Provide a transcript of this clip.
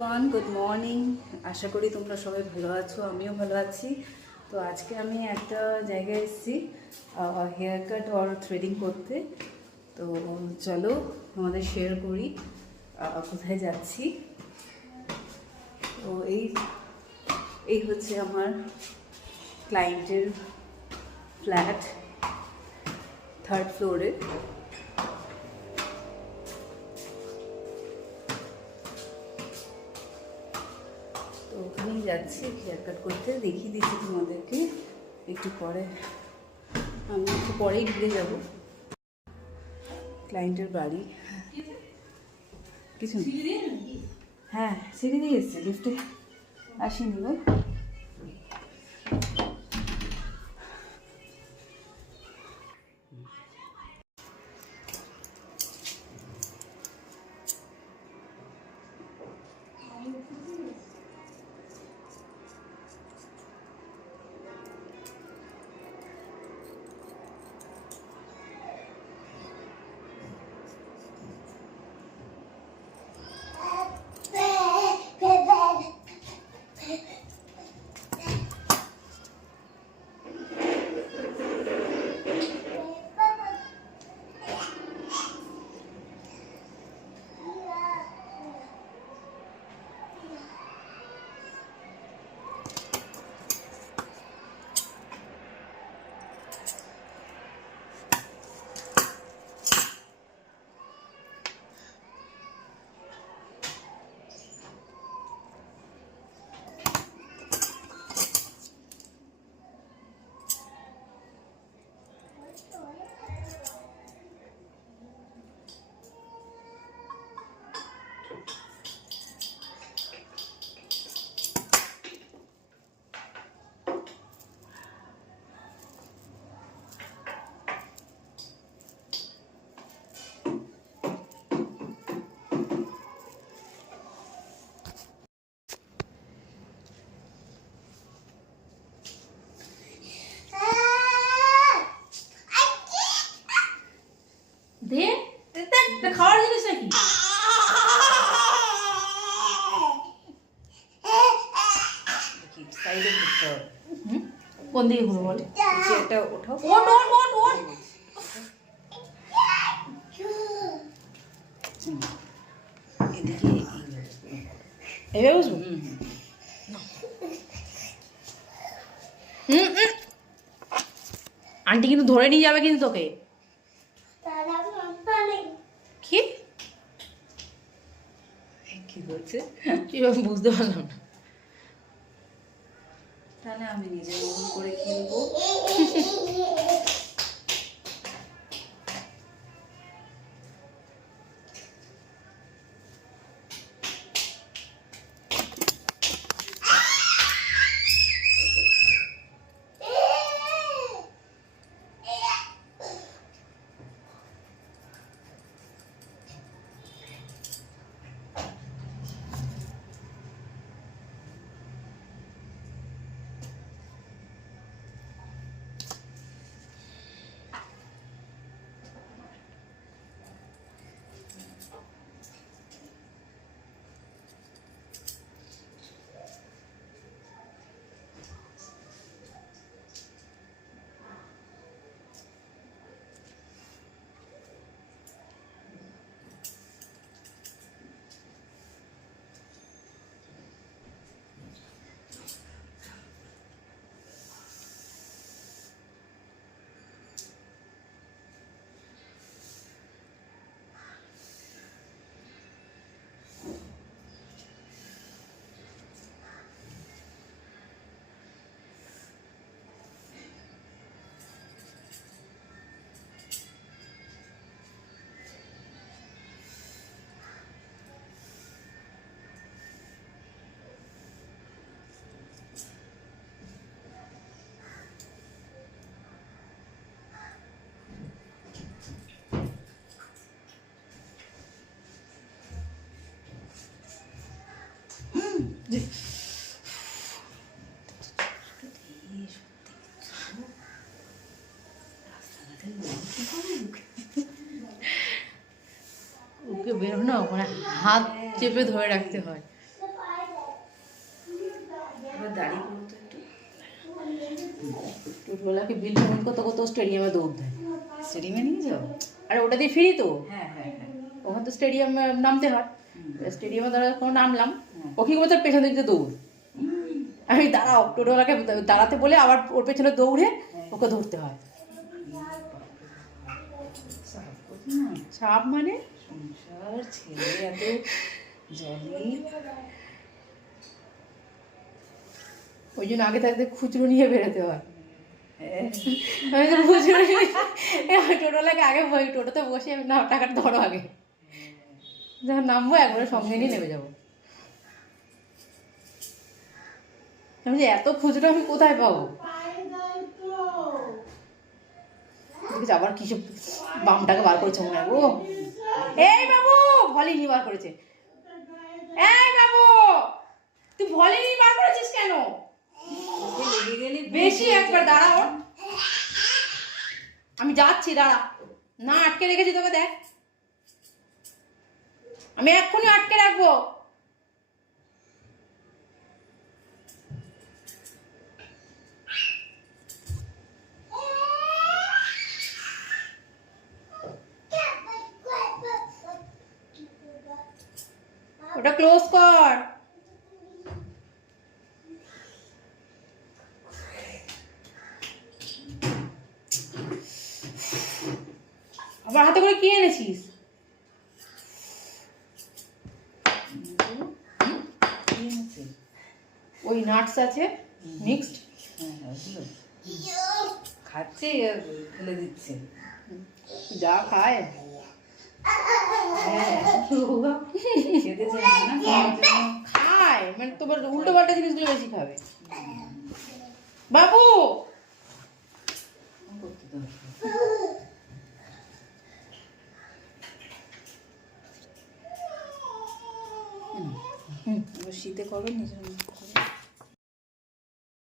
Good morning. আশা করি তোমরা সবাই ভালো আছো, আমিও ভালো আছি। তো আজকে আমি একটা জায়গায় এসেছি হেয়ার কাট আর থ্রেডিং করতে। তো চলো আমাদের শেয়ার করি কোথায় যাচ্ছি। তো এই হচ্ছে আমার ক্লায়েন্টের ফ্ল্যাট, 3rd ফ্লোরে। তো ওখানেই যাচ্ছি হেয়ার কাট করতে, দেখিয়ে দিচ্ছি তোমাদেরকে একটু পরে। আমি একটু পরেই ঘুরে যাব। ক্লায়েন্টের বাড়ি কিছু হ্যাঁ, সিঁড়ি দিয়ে এসছে, লিফটে আসেনি গো। খাওয়ার জিনিস নাকি? সাইডে করতে হবে। কোন দিকে ঘুরবো বল? চেয়ারটা ওঠাও। ওঠ ওঠ ওঠ ওঠ। এদিকে এবার বুঝবো। আন্টি কিন্তু ধরে নিয়ে যাবে কিন্তু তোকে। কি কি বলছে কি বুঝতে পারলাম না। তাহলে আমি নিজের মতন করে কিনবো। ওকে বেরো না, মানে হাত চেপে ধরে রাখতে হয়। এবার দাঁড়িয়ে পড়ো তো একটু। টোটোওয়ালাকে বিল পেমেন্ট করতে করতে স্টেডিয়ামে দৌড় দেয়। স্টেডিয়ামে নিয়ে যাও? আরে ওটা দিয়ে ফ্রি তো, হ্যাঁ হ্যাঁ হ্যাঁ। ওখানে তো স্টেডিয়ামে নামতে হয়। স্টেডিয়ামে কোনো নামলাম, হুম। ও কি করছে পেছন দিক দিয়ে দৌড়। আমি দাঁড়াও, টোটোওয়ালাকে দাঁড়াতে বলে আবার ওর পেছনে দৌড়ে ওকে ধরতে হয়। চাপ মানে সংসার ছেলে এত জলি। ওই জন্য আগে থাকতে খুচরো নিয়ে বেরোতে হয়। হ্যাঁ। আমি তো খুচরো টোটোওয়ালাকে আগে বই টোটোতে বসে আমি না টাকাটা ধরো আগে, যখন নামবো একবারে সঙ্গে নিয়ে নেমে যাবো। আমি যে এত খুচরো আমি কোথায় পাবো? দেখেছি আবার কিছু বামটাকে বার করেছে মনে হয়। ও এই বাবু ভলিনি বার করেছে। এই বাবু তুই ভলিনি বার করেছিস কেন? লেগে গেলে বেশি একবার দাঁড়াও, আমি যাচ্ছি, দাঁড়া। না আটকে রেখেছি তোকে, দেখ আমি এক্ষুনি আটকে রাখবো। ওটা ক্লোজ কর। আবার হাতে করে কি এনেছিস? কি এনেছে? ওই নাটস আছে মিক্সড। হ্যাঁ হ্যাঁ ওগুলো খাচ্ছে আর ফেলে দিচ্ছে। যা খায়। হ্যাঁ খেতে চায় না খাওয়ার জন্য। খায় মানে তোমার উল্টো পাল্টা জিনিসগুলো বেশি খাবে। বাবু করতে দরকার। এবার শীতে করো নিজের মতো করে।